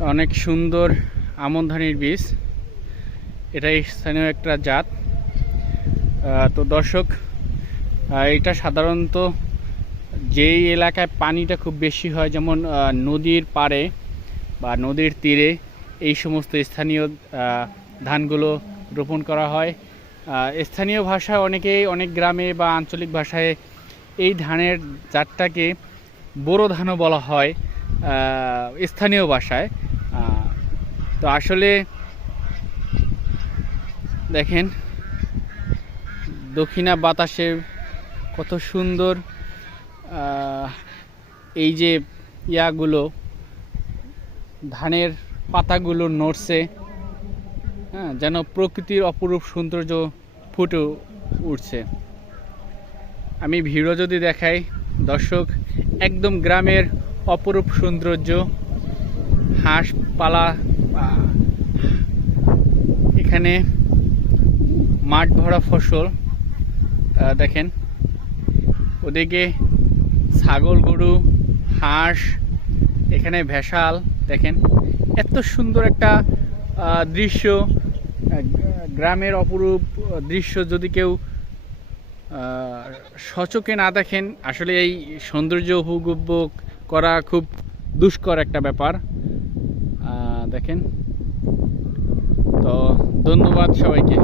অনেক সুন্দর আমন ধানের বীজ। এটাই স্থানীয় একটা জাত। তো দর্শক এটা সাধারণত যেই এলাকায় পানিটা খুব বেশি হয়, যেমন নদীর পাড়ে বা নদীর তীরে, এই সমস্ত স্থানীয় ধানগুলো রোপণ করা হয়। স্থানীয় ভাষায় অনেকেই অনেক গ্রামে বা আঞ্চলিক ভাষায় এই ধানের জাতটাকে বোরো ধানও বলা হয় স্থানীয় ভাষায়। তো আসলে দেখেন দক্ষিণা বাতাসে কত সুন্দর এই যে ইয়াগুলো ধানের পাতাগুলো নড়ছে হ্যাঁ যেন প্রকৃতির অপরূপ সৌন্দর্য ফুটে উঠছে। আমি ভিড়ও যদি দেখাই দর্শক একদম গ্রামের অপরূপ সৌন্দর্য হাঁসপালা আহ, এখানে মাঠ ভরা ফসল দেখেন। ওদিকে ছাগল, গরু, হাঁস, এখানে ভেসাল, দেখেন। এত সুন্দর একটা দৃশ্য গ্রামের অপরূপ দৃশ্য যদি কেউ সচকে না দেখেন, আসলে এই সৌন্দর্য উপভোগ করা খুব দুষ্কর একটা ব্যাপার। দেখেন। তো ধন্যবাদ সবাইকে।